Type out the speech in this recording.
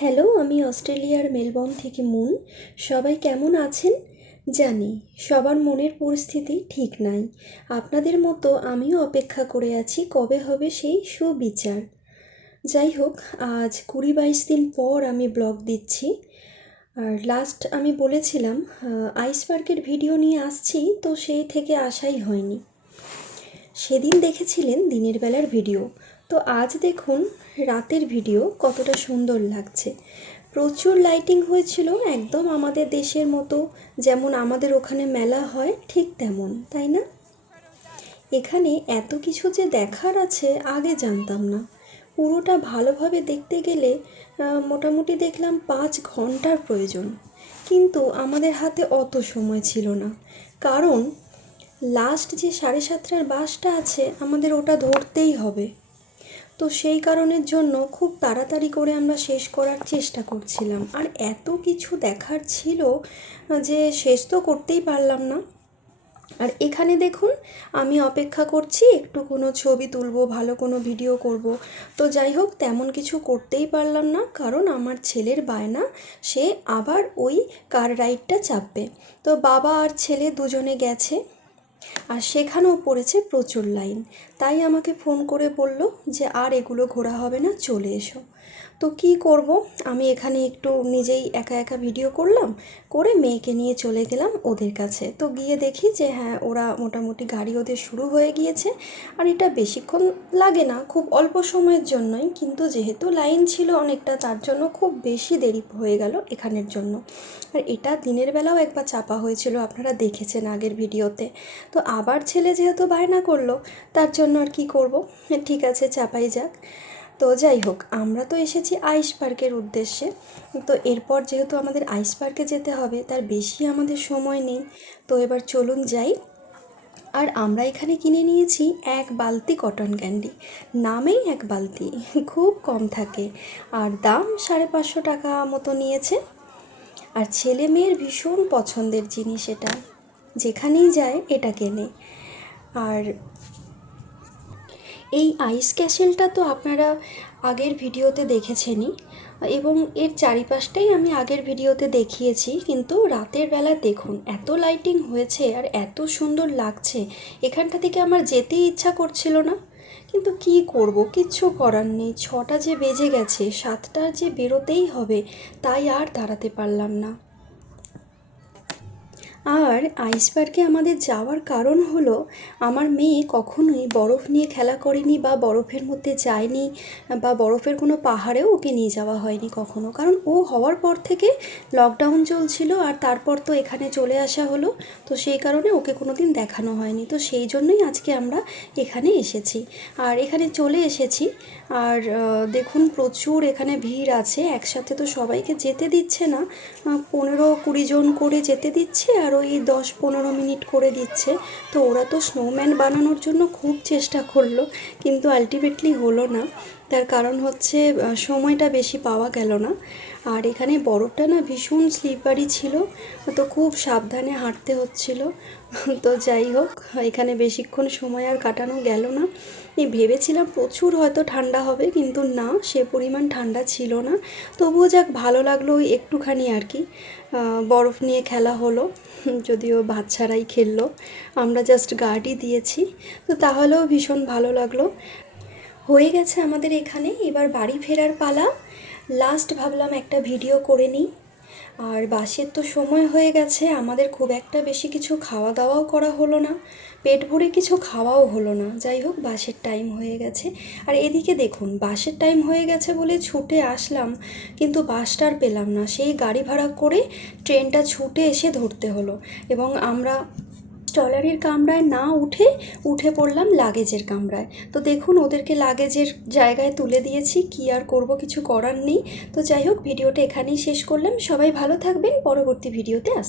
Hello, আমি অস্ট্রেলিয়ার Melbourne থেকে মুন। সবাই কেমন আছেন? জানি, সবার মনের পরিস্থিতি ঠিক নাই। আপনাদের মতো আমিও অপেক্ষা করে আছি কবে হবে সেই সুবিচার। যাই হোক, আজ কুড়ি বাইশ দিন পর আমি ব্লগ দিচ্ছি। আর লাস্ট আমি বলেছিলাম আইস পার্কের ভিডিও নিয়ে আসছি, তো সেই থেকে আসাই হয়নি। সেদিন দেখেছিলেন দিনের বেলার ভিডিও তো আজ দেখুন রাতের ভিডিও কতটা সুন্দর লাগছে। প্রচুর লাইটিং হয়েছিল একদম আমাদের দেশের মতো, যেমন আমাদের ওখানে মেলা হয় ঠিক তেমন, তাই না? এখানে এত কিছু যে দেখার আছে আগে জানতাম না। পুরোটা ভালোভাবে দেখতে গেলে মোটামুটি দেখলাম পাঁচ ঘণ্টার প্রয়োজন। কিন্তু আমাদের হাতে অত সময় ছিল না। কারণ লাস্ট যে সাড়ে সাতটার বাসটা আছে, আমাদের ওটা ধরতেই হবে। তো সেই কারণের জন্য খুব তাড়াতাড়ি করে আমরা শেষ করার চেষ্টা করছিলাম। আর এত কিছু দেখার ছিল যে শেষ তো করতেই পারলাম না। আর এখানে দেখুন, আমি অপেক্ষা করছি, একটু কোনো ছবি তুলবো, ভালো কোনো ভিডিও করব। তো যাই হোক, তেমন কিছু করতেই পারলাম না, কারণ আমার ছেলের বায়না, সে আবার ওই কার রাইডটা চাপবে। তো বাবা আর ছেলে দুজনে গেছে। আর সেখানেও পড়েছে প্রচুর লাইন। তাই আমাকে ফোন করে বলল যে, আর এগুলো ঘোরা হবে না, চলে এসো। তো কি করব? আমি এখানে একটু নিজেই একা একা ভিডিও করলাম, করে মেয়েকে নিয়ে চলে গেলাম ওদের কাছে। তো গিয়ে দেখি যে হ্যাঁ ওরা মোটামুটি গাড়ি ওদের শুরু হয়ে গিয়েছে। আর এটা বেশিক্ষণ লাগে না, খুব অল্প সময়ের জন্যই। কিন্তু যেহেতু লাইন ছিল অনেকটা, তার জন্য খুব বেশি দেরি হয়ে গেল এখানের জন্য। আর এটা দিনের বেলাও একবার চাপা হয়েছিল, আপনারা দেখেছেন আগের ভিডিওতে। তো আবার ছেলে যেহেতু বায়না করল, তার জন্য আর কি করব? ঠিক আছে, চাপাই যাক। তো যাই হোক, আমরা তো এসেছি আইস পার্কের উদ্দেশ্যে। তো এরপর যেহেতু আমাদের আইস পার্কে যেতে হবে, তার বেশি আমাদের সময় নেই। তো এবার চলুন যাই। আর আমরা এখানে কিনে নিয়েছি এক বালতি কটন ক্যান্ডি। নামেই এক বালতি, খুব কম থাকে। আর দাম সাড়ে পাঁচশো টাকা মতো নিয়েছে। আর ছেলে মেয়ের ভীষণ পছন্দের জিনিস এটা। যেখানেই যায়, এটা কেনে। আর এই আইস ক্যাসেলটা তো আপনারা আগের ভিডিওতে দেখেছেনই। এবং এর চারিপাশটাই আমি আগের ভিডিওতে দেখিয়েছি, কিন্তু রাতের বেলা দেখুন, এত লাইটিং হয়েছে আর এত সুন্দর লাগছে। এখানটা থেকে আমার যেতেই ইচ্ছা করছিল না, কিন্তু কি করব, কিচ্ছু করার নেই। ছটা যে বেজে গেছে সাতটা যে বেরোতেই হবে, তাই আর দাঁড়াতে পারলাম না। আর আইস পার্কে আমাদের যাওয়ার কারণ হলো, আমার মেয়ে কখনোই বরফ নিয়ে খেলা করেনি বা বরফের মধ্যে যায়নি বা বরফের কোনো পাহাড়েও ওকে নিয়ে যাওয়া হয়নি কখনো। কারণ ও হওয়ার পর থেকে লকডাউন চলছিল আর তারপর তো এখানে চলে আসা হলো, তো সেই কারণে ওকে কোনো দিন দেখানো হয়নি। তো সেই জন্যই আজকে আমরা এখানে এসেছি। আর এখানে চলে এসেছি। আর দেখুন প্রচুর এখানে ভিড় আছে। একসাথে তো সবাইকে যেতে দিচ্ছে না। পনেরো কুড়ি জন করে যেতে দিচ্ছে আর ওই দশ পনেরো মিনিট করে দিচ্ছে। তো ওরা তো স্নোম্যান বানানোর জন্য খুব চেষ্টা করল, কিন্তু আলটিমেটলি হলো না। তার কারণ হচ্ছে সময়টা বেশি পাওয়া গেল না। আর এখানে বরফটা না ভীষণ স্লিপারি ছিল, তো খুব সাবধানে হাঁটতে হচ্ছিল। তো যাই হোক, এখানে বেশিক্ষণ সময় আর কাটানো গেল না। ভেবেছিলাম প্রচুর হয়তো ঠান্ডা হবে, কিন্তু না, সে পরিমাণ ঠান্ডা ছিল না। তবুও যাক, ভালো লাগল ওই একটুখানি আর কি। বরফ নিয়ে খেলা হলো, যদিও বাচ্চারাই খেললো। আমরা জাস্ট গার্ডই দিয়েছি, তো তাহলেও ভীষণ ভালো লাগল। হয়ে গেছে আমাদের এখানে, এবার বাড়ি ফেরার পালা। লাস্ট ভাবলাম একটা ভিডিও করে নিই। আর বাসের তো সময় হয়ে গেছে, আমাদের খুব একটা বেশি কিছু খাওয়া দাওয়াও করা হলো না। পেট ভরে কিছু খাওয়াও হলো না। যাই হোক, বাসের টাইম হয়ে গেছে। আর এদিকে দেখুন, বাসের টাইম হয়ে গেছে বলে ছুটে আসলাম, কিন্তু বাসটা আর পেলাম না। সেই গাড়ি ভাড়া করে ট্রেনটা ছুটে এসে ধরতে হলো। এবং আমরা ট্রলারির কামরায় না উঠে উঠে পড়লাম লাগেজের কামরায়। তো দেখুন, ওদেরকে লাগেজের জায়গায় তুলে দিয়েছি, কি আর করব কিছু করার নেই। তো যাই হোক, ভিডিওটা এখানেই শেষ করলাম। সবাই ভালো থাকবেন, পরবর্তী ভিডিওতে আস